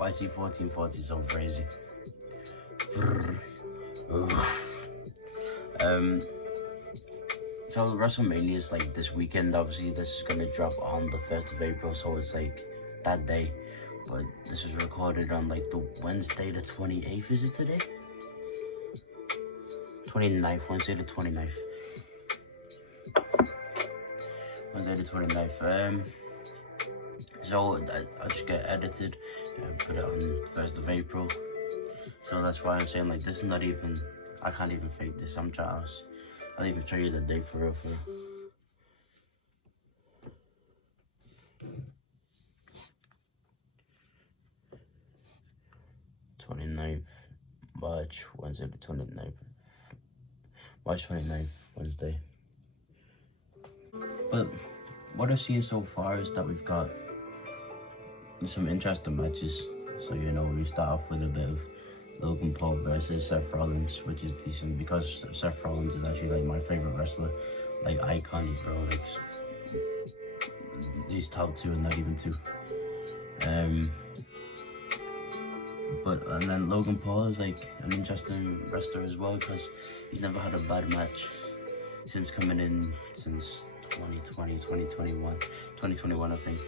YC1440 is so crazy. So WrestleMania is like this weekend. Obviously, this is gonna drop on the 1st of April, so it's like that day. But this was recorded on like the Wednesday the 28th. Is it today? 29th. Wednesday the 29th. Wednesday the 29th. So I'll just get edited and put it on 1st of April. So that's why I'm saying like this is not even, I can't even fake this. I'm jealous. I'll even show you the date for real. 29th March, Wednesday the 29th. March 29th, Wednesday. But what I've seen so far is that we've got some interesting matches. So, you know, we start off with a bit of Logan Paul versus Seth Rollins, which is decent because Seth Rollins is actually like my favorite wrestler, like iconic, bro. Like he's top 2 and not even 2. And then Logan Paul is like an interesting wrestler as well because he's never had a bad match since coming in since 2020, 2021 I think.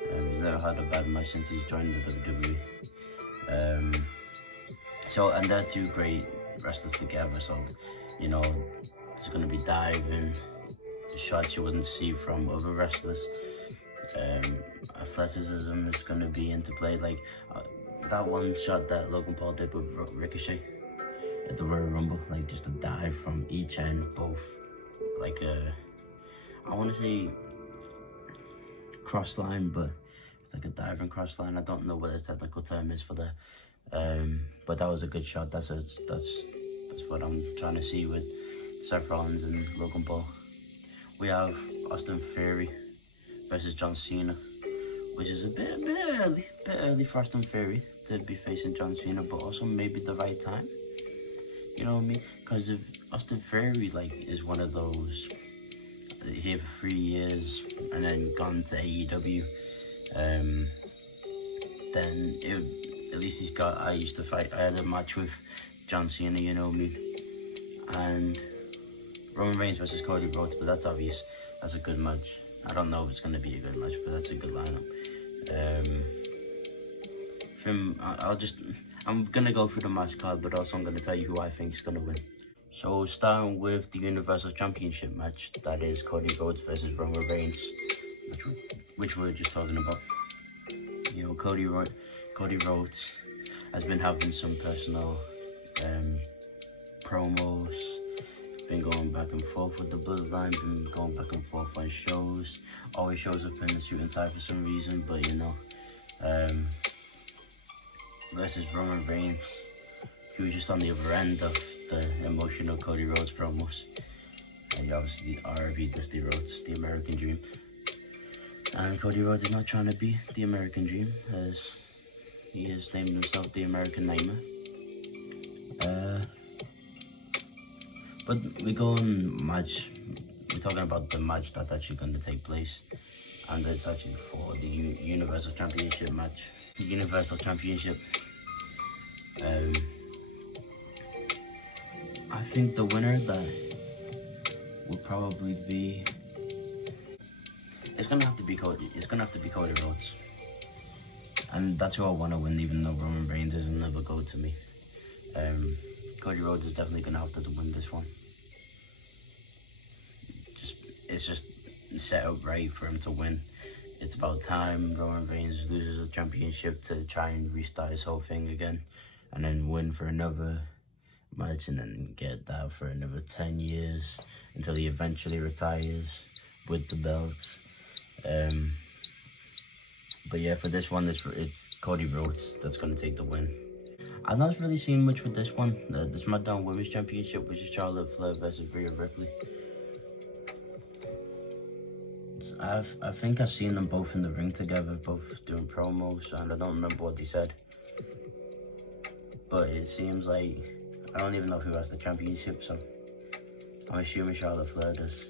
He's never had a bad match since he's joined the WWE. And they're two great wrestlers together, so, you know, there's going to be diving, shots you wouldn't see from other wrestlers. Athleticism is going to be into play, like that one shot that Logan Paul did with Ricochet at the Royal Rumble, like just a dive from each end, both, like I want to say cross line, but it's like a diving cross line. I don't know what the technical term is for that. But that was a good shot. That's what I'm trying to see with Seth Rollins and Logan Paul. We have Austin Theory versus John Cena, which is a bit early for Austin Theory to be facing John Cena, but also maybe the right time. You know what I mean? Because if Austin Theory like is one of those here for 3 years and then gone to AEW, then at least he's got. I had a match with John Cena, you know what I mean, and Roman Reigns versus Cody Rhodes, but that's obvious. That's a good match. I don't know if it's gonna be a good match, but that's a good lineup. I'm gonna go through the match card, but also I'm gonna tell you who I think is gonna win. So starting with the Universal Championship match, that is Cody Rhodes versus Roman Reigns, which we were just talking about. You know, Cody Rhodes has been having some personal promos, been going back and forth with the Bloodline, been going back and forth on shows, always shows up in the suit and tie for some reason, but you know, versus Roman Reigns, he was just on the other end of the emotional Cody Rhodes promos. And obviously R.I.P. Dusty Rhodes, the American Dream. And Cody Rhodes is not trying to be the American Dream, as he has named himself the American Nightmare. But we go on match. We're talking about the match that's actually going to take place, and it's actually for the Universal Championship match. The Universal Championship. I think the winner that would probably be. It's gonna have to be Cody. It's gonna have to be Cody Rhodes, and that's who I want to win, even though Roman Reigns is another go to me. Cody Rhodes is definitely gonna have to win this one. It's just set up right for him to win. It's about time Roman Reigns loses the championship to try and restart his whole thing again, and then win for another match, and then get that for another 10 years until he eventually retires with the belts. But yeah, for this one, it's Cody Rhodes that's going to take the win. I've not really seen much with this one. The SmackDown Women's Championship, which is Charlotte Flair versus Rhea Ripley. I think I've seen them both in the ring together, both doing promos, and I don't remember what they said. But it seems like, I don't even know who has the championship, so I'm assuming Charlotte Flair does.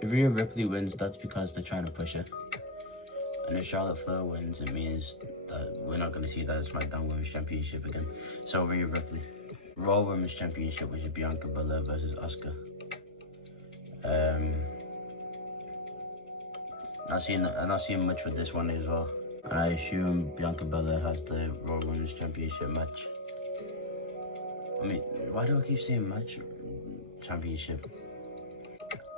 If Rhea Ripley wins, that's because they're trying to push her. And if Charlotte Flair wins, it means that we're not going to see that SmackDown Women's Championship again. So Rhea Ripley. Raw Women's Championship, which is Bianca Belair versus Asuka. I'm not seeing much with this one as well. And I assume Bianca Belair has the Raw Women's Championship match. I mean, why do I keep saying match? Championship.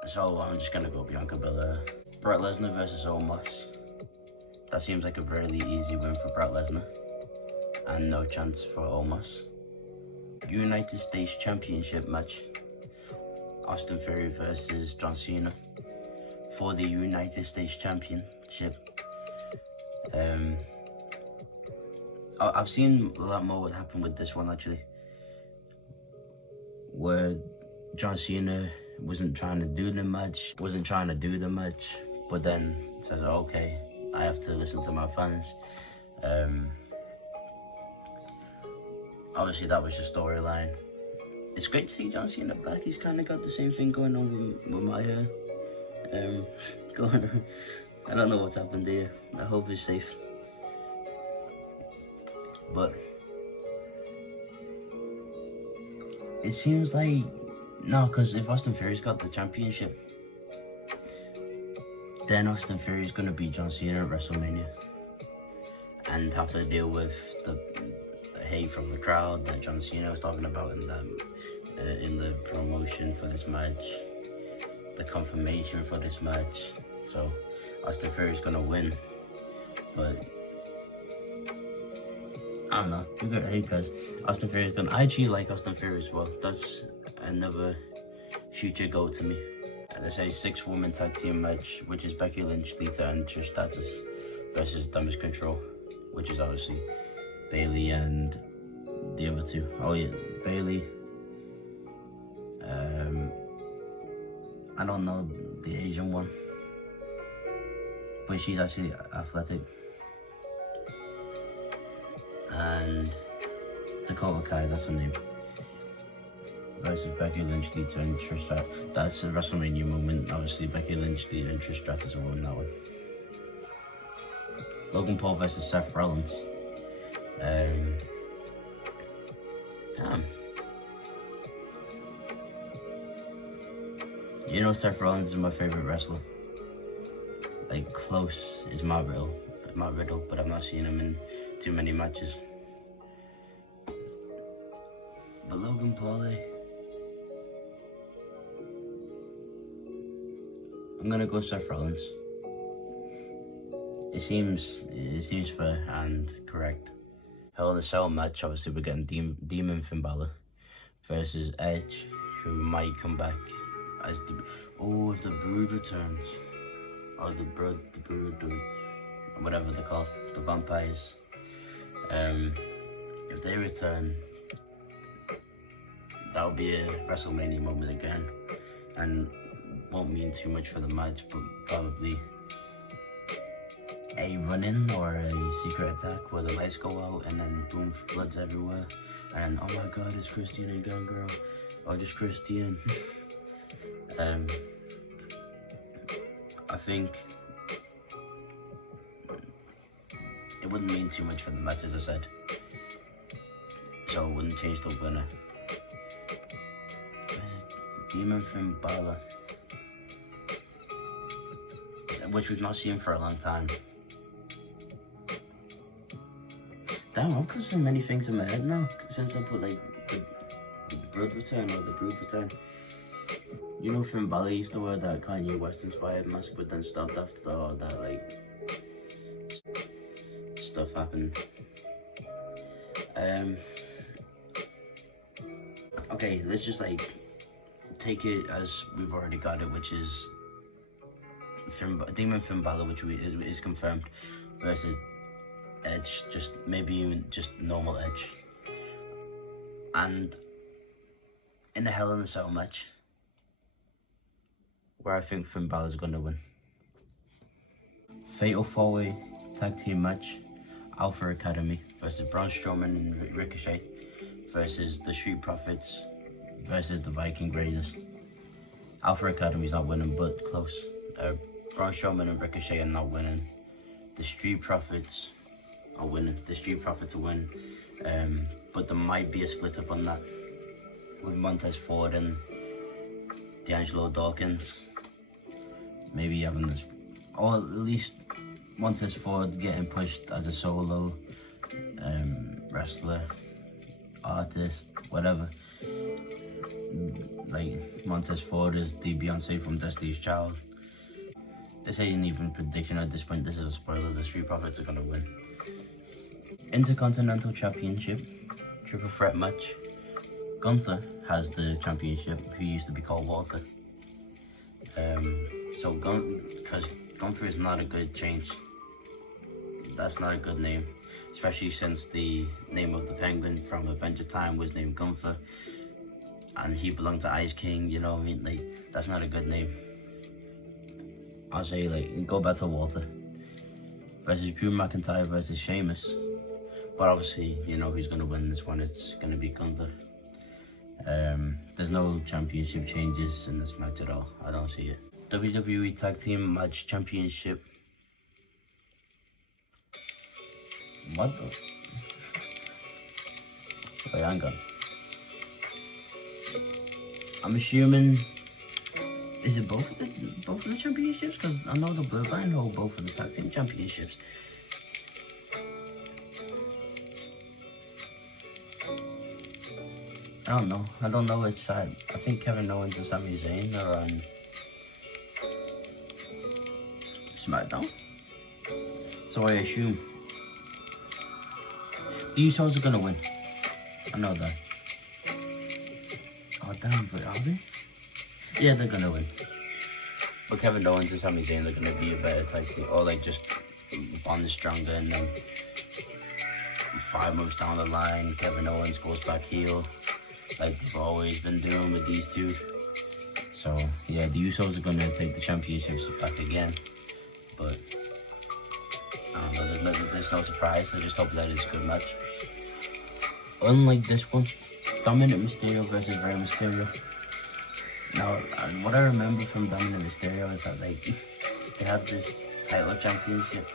So I'm just gonna go Bianca Belair. Brock Lesnar versus Omos. That seems like a really easy win for Brock Lesnar. And no chance for Omos. United States Championship match. Austin Theory versus John Cena for the United States Championship. I've seen a lot more what happened with this one actually, where John Cena wasn't trying to do the match, but then says, okay, I have to listen to my fans. Obviously that was the storyline. It's great to see John Cena back. He's kind of got the same thing going on with my hair. I don't know what's happened there. I hope he's safe. But it seems like, no, because if Austin Theory's got the championship, then Austin Theory's going to beat John Cena at WrestleMania and have to deal with the hate from the crowd that John Cena was talking about in the promotion for this match, the confirmation for this match. So Austin Theory's going to win, but I don't know. You got hate because Austin Theory's going to... I actually like Austin Theory as well. That's another future goal to me. And it's a 6-woman tag team match, which is Becky Lynch, Lita, and Trish Stratus versus Damage Control, which is obviously Bayley and the other two. Oh yeah, Bayley. I don't know the Asian one, but she's actually athletic. And Dakota Kai, that's her name, versus Becky Lynch, Lita, and Trish Stratus. That's a WrestleMania moment. Obviously, Becky Lynch, Lita, and Trish Stratus will win that one. Logan Paul versus Seth Rollins. Damn. You know Seth Rollins is my favorite wrestler. Like, close is Matt Riddle, but I've not seen him in too many matches. But Logan Paul, I'm gonna go Seth Rollins. It seems fair and correct. Hell in a Cell match, obviously we're getting Demon Finn Balor versus Edge, who might come back as if the Brood returns. Or the Brood, or whatever they're called, the vampires. If they return, that'll be a WrestleMania moment again, and won't mean too much for the match, but probably a run-in or a secret attack where the lights go out and then boom, blood's everywhere, and oh my god, it's Christian again, girl, or just Christian. I think it wouldn't mean too much for the match, as I said, so it wouldn't change the winner. This is Demon Finn Balor, which we've not seen for a long time. Damn, I've got so many things in my head now since I put like the Brood Return or the Brood Return. You know, Finn Balor used to wear that Kanye West inspired mask, but then stopped after all that like stuff happened. Okay, let's just like take it as we've already got it, which is Demon Finn Balor, which is confirmed, versus Edge, just maybe even just normal Edge. And in the Hell in a Cell match, where I think Finn Balor's gonna win. Fatal 4-way tag team match, Alpha Academy versus Braun Strowman and Ricochet versus the Street Profits versus the Viking Raiders. Alpha Academy's not winning, but close. Braun Strowman and Ricochet are not winning. The Street Profits are winning. The Street Profits will win. But there might be a split up on that with Montez Ford and D'Angelo Dawkins. Maybe having this, or at least Montez Ford getting pushed as a solo wrestler, artist, whatever. Like Montez Ford is the Beyonce from Destiny's Child. This ain't even prediction at this point. This is a spoiler. The Street Profits are gonna win. Intercontinental Championship, triple threat match. Gunther has the championship, who used to be called Walter. Because Gunther is not a good change. That's not a good name, especially since the name of the Penguin from Adventure Time was named Gunther, and he belonged to Ice King. You know what I mean? Like, that's not a good name. I'll say, like, go back to Walter versus Drew McIntyre versus Sheamus. But obviously, you know who's gonna win this one. It's gonna be Gunther. There's no championship changes in this match at all. I don't see it. WWE Tag Team Match Championship. What the? Wait, hang on. I'm assuming, is it both of the championships? Because I know the Bloodline hold both of the Tag Team Championships. I don't know which side. I think Kevin Owens and Sami Zayn are on SmackDown. So I assume the Usos are gonna win. I know that. Oh damn, but are they? Yeah, they're gonna win. But Kevin Owens and Sami Zayn are gonna be a better tag team, or like just bond stronger, and then 5 months down the line, Kevin Owens goes back heel, like they've always been doing with these two. So yeah, the Usos are gonna take the championships back again, but I don't know, there's no surprise. I just hope that it's a good match. Unlike this one, Dominic Mysterio versus Rey Mysterio. Now, what I remember from Dominic Mysterio is that like they had this title championship.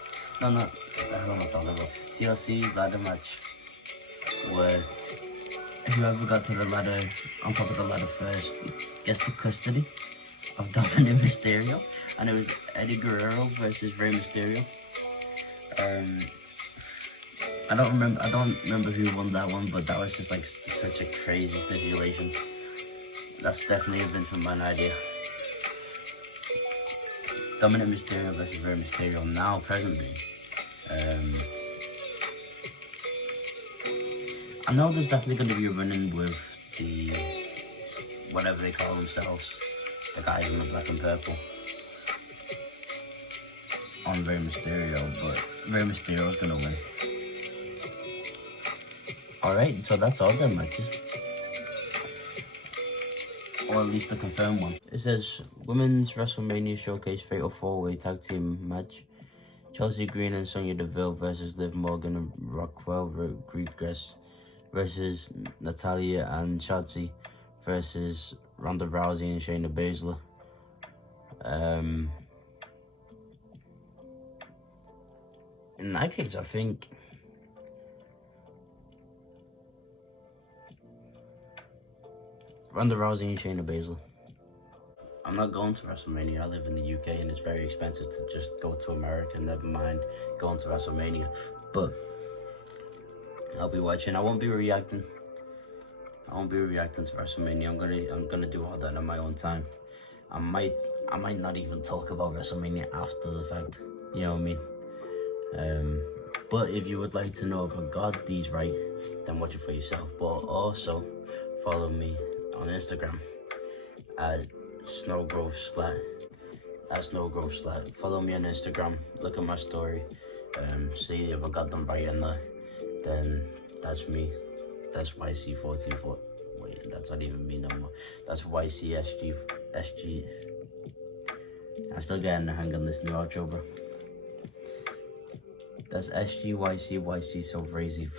No, not the hell am I talking about? TLC ladder match where whoever got to the ladder, on top of the ladder first, gets the custody of Dominic Mysterio, and it was Eddie Guerrero versus Rey Mysterio. I don't remember who won that one, but that was just like such a crazy stipulation. That's definitely a Vince McMahon idea. Dominic Mysterio versus Rey Mysterio now, presently. I know there's definitely going to be a run-in with the, whatever they call themselves, the guys in the black and purple, on Rey Mysterio, but Rey Mysterio is going to win. Alright, so that's all the matches. Or at least the confirmed one. It says, Women's WrestleMania Showcase Fatal 4-Way Tag Team Match. Chelsea Green and Sonya Deville versus Liv Morgan and Rockwell Rodriguez versus Natalia and Shotzi versus Ronda Rousey and Shayna Baszler. In that case, I think Ronda Rousey and Shayna Baszler. I'm not going to WrestleMania. I live in the UK and it's very expensive to just go to America, never mind going to WrestleMania. But I'll be watching. I won't be reacting to WrestleMania. I'm gonna do all that on my own time. I might not even talk about WrestleMania after the fact. You know what I mean? But if you would like to know if I got these right, then watch it for yourself. But also follow me on Instagram at Snowgrove Slat. Follow me on Instagram. Look at my story. See if I got them right or not. Then that's me. That's YC424. Wait, that's not even me no more. That's YCSG. I'm still getting the hang on this new outro, bro. That's SGYCYC, so crazy.